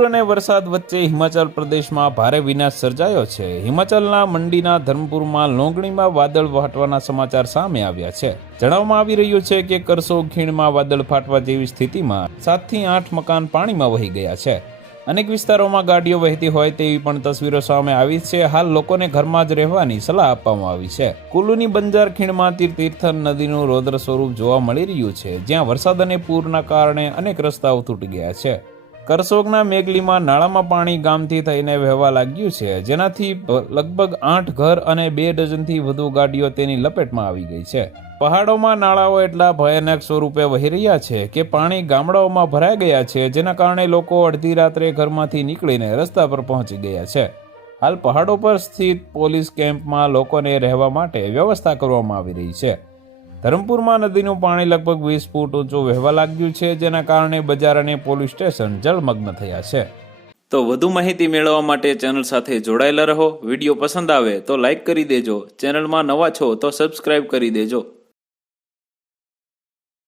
પૂર અને વરસાદ વચ્ચે હિમાચલ પ્રદેશમાં ભારે વિનાશ સર્જાયો છે। હિમાચલના મંડીના ધર્મપુરમાં લોંગણીમાં વાદળ ફાટવાના સમાચાર સામે આવ્યા છે। જણાવવામાં આવી રહ્યું છે કે કરસોગ ખીણમાં વાદળ ફાટવા જેવી સ્થિતિમાં 7 થી 8 મકાન પાણીમાં વહી ગયા છે। અનેક વિસ્તારોમાં ગાડીઓ વહેતી હોય તેવી પણ તસવીરો સામે આવી છે। હાલ લોકોને ઘરમાં જ રહેવાની સલાહ આપવામાં આવી છે। કુલ્લુની બંજાર ખીણમાં તીર્થન નદીનું રૌદ્ર સ્વરૂપ જોવા મળી રહ્યું છે, જ્યાં વરસાદ અને પૂરના કારણે અનેક રસ્તાઓ તૂટી ગયા છે। કરસોગના મેઘલીમાં નાળામાં પાણી ગામથી થઈને વહેવા લાગ્યું છે, જેનાથી લગભગ 8 ઘર અને 2 ડઝનથી વધુ ગાડીઓ તેની લપેટમાં આવી ગઈ છે। પહાડોમાં નાળાઓ એટલા ભયાનક સ્વરૂપે વહી રહ્યા છે કે પાણી ગામડાઓમાં ભરાઈ ગયા છે, જેના કારણે લોકો અડધી રાત્રે ઘરમાંથી નીકળીને રસ્તા પર પહોંચી ગયા છે। હાલ પહાડો પર સ્થિત પોલીસ કેમ્પમાં લોકોને રહેવા માટે વ્યવસ્થા કરવામાં આવી રહી છે। ધરમપુરમાં નદીનું પાણી લગભગ 20 ફૂટ ઊંચું વહેવા લાગ્યું છે, જેના કારણે બજાર અને પોલીસ સ્ટેશન જળમગ્ન થયા છે। તો વધુ માહિતી મેળવવા માટે ચેનલ સાથે જોડાયેલા રહો। વિડીયો પસંદ આવે તો લાઇક કરી દેજો, ચેનલમાં નવા છો તો સબસ્ક્રાઇબ કરી દેજો।